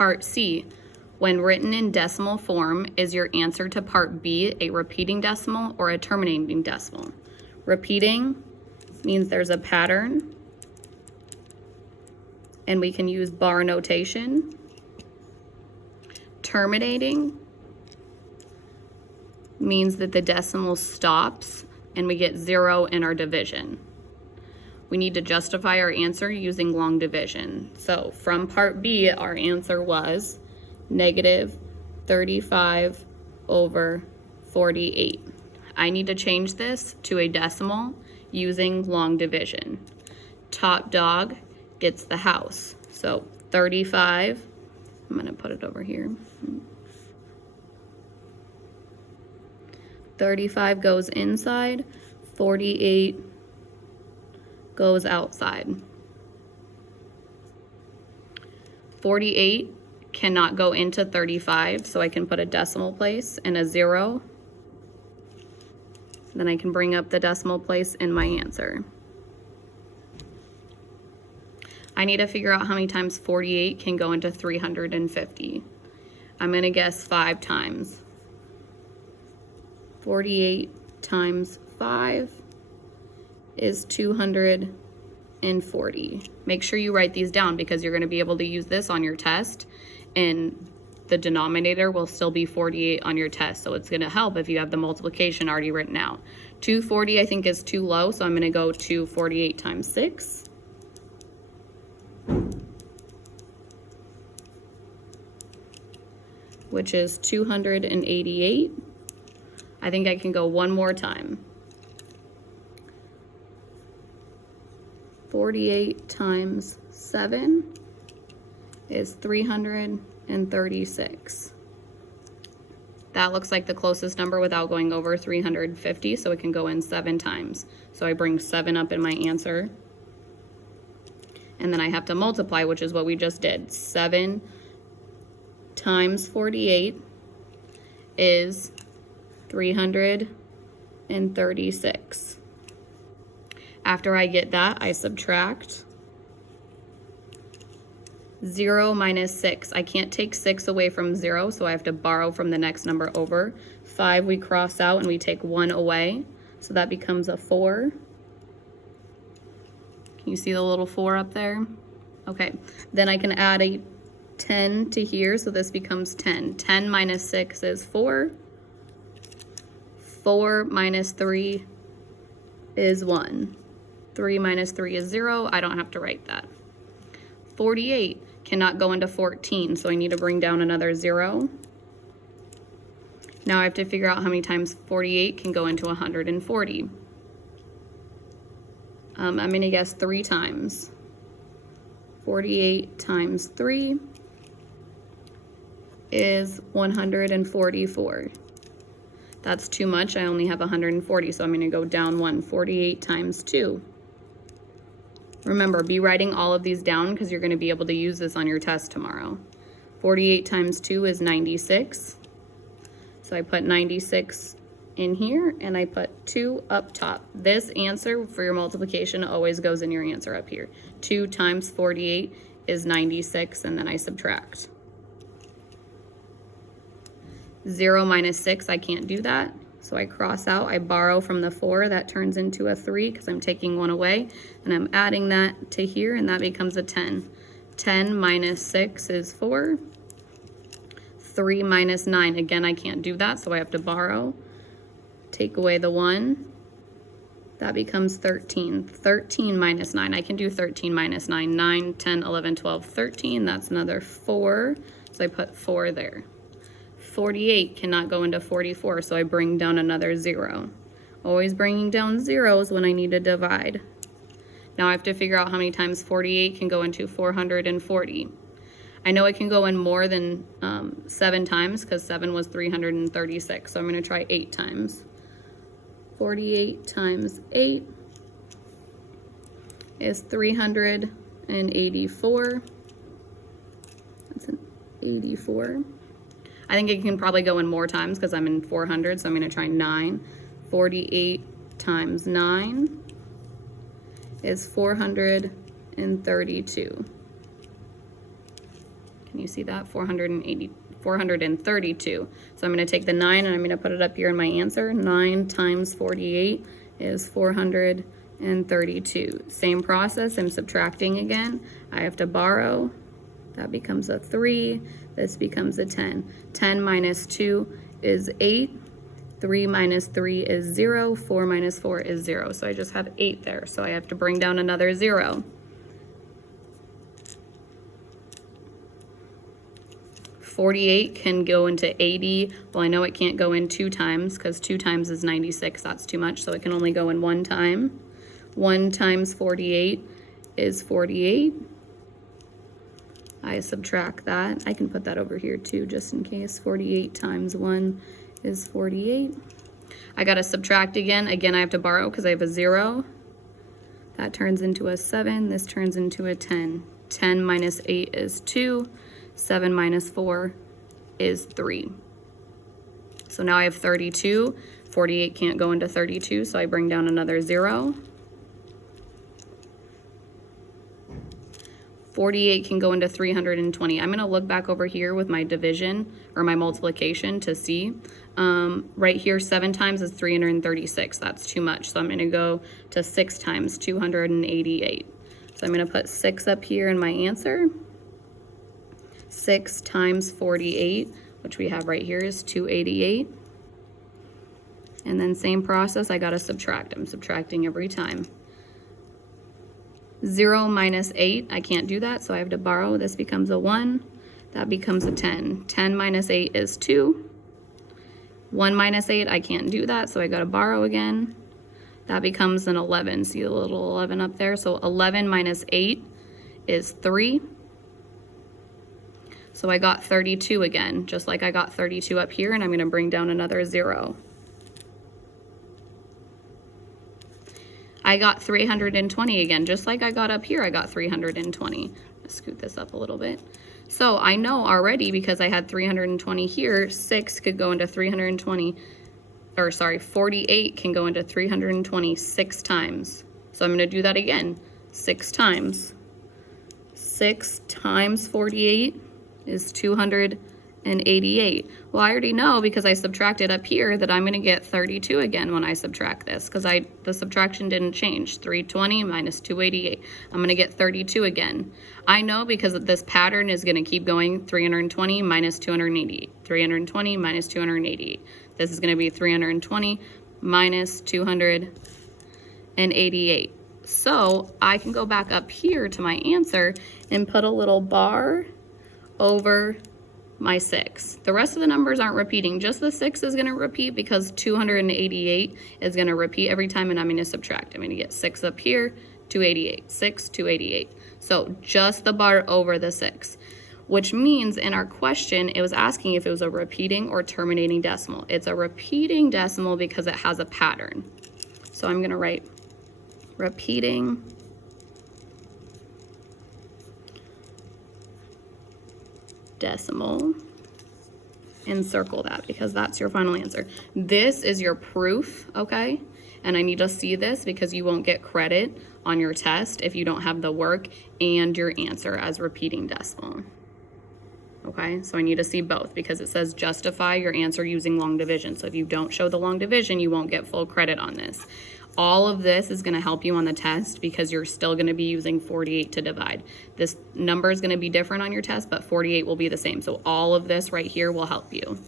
Part C. When written in decimal form, is your answer to Part B a repeating decimal or a terminating decimal? Repeating means there's a pattern, and we can use bar notation. Terminating means that the decimal stops and we get 0 in our division. We need to justify our answer using long division. So from Part B, our answer was negative 35 over 48. I need to change this to a decimal using long division. Top dog gets the house. So 35, I'm gonna put it over here. 35 goes inside, 48 goes outside. 48 cannot go into 35, so I can put a decimal place and a 0. Then I can bring up the decimal place in my answer. I need to figure out how many times 48 can go into 350. I'm gonna guess 5 times. 48 times 5 is 240. Make sure you write these down because you're going to be able to use this on your test, and the denominator will still be 48 on your test. So it's going to help if you have the multiplication already written out. 240 I think is too low, so I'm going to go to 48 times 6. Which is 288. I think I can go one more time. 48 times 7 is 336. That looks like the closest number without going over 350, so it can go in 7 times. So I bring 7 up in my answer. And then I have to multiply, which is what we just did. 7 times 48 is 336. After I get that, I subtract. 0 minus 6. I can't take 6 away from 0, so I have to borrow from the next number over. 5 we cross out and we take 1 away, so that becomes a 4. Can you see the little 4 up there? Okay, then I can add a 10 to here, so this becomes 10. 10 minus 6 is 4. 4 minus 3 is 1. 3 minus 3 is 0. I don't have to write that. 48 cannot go into 14, so I need to bring down another 0. Now I have to figure out how many times 48 can go into 140. I'm going to guess 3 times. 48 times 3 is 144. That's too much. I only have 140, so I'm going to go down 1. 48 times 2. Remember, be writing all of these down because you're going to be able to use this on your test tomorrow. 48 times 2 is 96. So I put 96 in here, and I put 2 up top. This answer for your multiplication always goes in your answer up here. 2 times 48 is 96, and then I subtract. 0 minus 6, I can't do that. So I cross out, I borrow from the 4, that turns into a 3 because I'm taking 1 away, and I'm adding that to here, and that becomes a 10. 10 minus 6 is 4. 3 minus 9, again, I can't do that, so I have to borrow. Take away the 1, that becomes 13. 13 minus 9, I can do 13 minus 9. 9, 10, 11, 12, 13, that's another 4, so I put 4 there. 48 cannot go into 44, so I bring down another 0. Always bringing down zeros when I need to divide. Now I have to figure out how many times 48 can go into 440. I know it can go in more than 7 times because 7 was 336, so I'm going to try 8 times. 48 times 8 is 384. That's an 84. I think it can probably go in more times because I'm in 400, so I'm going to try 9. 48 times 9 is 432. Can you see that? 432. So I'm going to take the 9 and I'm going to put it up here in my answer. 9 times 48 is 432. Same process, I'm subtracting again. I have to borrow. That becomes a 3. This becomes a 10. 10 minus 2 is 8. 3 minus 3 is 0. 4 minus 4 is 0. So I just have 8 there. So I have to bring down another 0. 48 can go into 80. Well, I know it can't go in 2 times because 2 times is 96. That's too much. So it can only go in 1 time. 1 times 48 is 48. I subtract that. I can put that over here too, just in case. 48 times 1 is 48. I got to subtract again. Again, I have to borrow because I have a 0. That turns into a 7. This turns into a 10. 10 minus 8 is 2. 7 minus 4 is 3. So now I have 32. 48 can't go into 32, so I bring down another 0. 48 can go into 320. I'm going to look back over here with my division or my multiplication to see. Right here, 7 times is 336. That's too much. So I'm going to go to 6 times 288. So I'm going to put 6 up here in my answer. 6 times 48, which we have right here, is 288. And then same process, I got to subtract. I'm subtracting every time. 0 minus 8, I can't do that, so I have to borrow. This becomes a 1. That becomes a 10. 10 minus 8 is 2. 1 minus 8, I can't do that, so I got to borrow again. That becomes an 11. See the little 11 up there? So 11 minus 8 is 3. So I got 32 again, just like I got 32 up here, and I'm going to bring down another 0. I got 320 again, just like I got up here, I got 320. Let's scoot this up a little bit. So I know already, because I had 320 here, 6 could go into 320, or sorry, 48 can go into 320 6 times. So I'm going to do that again, 6 times. 6 times 48 is 288. Well, I already know because I subtracted up here that I'm going to get 32 again when I subtract this, because the subtraction didn't change. 320 minus 288. I'm going to get 32 again. I know because this pattern is going to keep going. 320 minus 288. 320 minus 288. This is going to be 320 minus 288. So I can go back up here to my answer and put a little bar over my 6. The rest of the numbers aren't repeating. Just the 6 is going to repeat because 288 is going to repeat every time, and I'm going to subtract. I'm going to get 6 up here, 288, 6, 288. So just the bar over the 6, which means in our question, it was asking if it was a repeating or terminating decimal. It's a repeating decimal because it has a pattern. So I'm going to write repeating decimal and circle that because that's your final answer. This is your proof, okay? And I need to see this because you won't get credit on your test if you don't have the work and your answer as repeating decimal. Okay, so I need to see both because it says justify your answer using long division. So if you don't show the long division, you won't get full credit on this. All of this is going to help you on the test because you're still going to be using 48 to divide. This number is going to be different on your test, but 48 will be the same. So all of this right here will help you.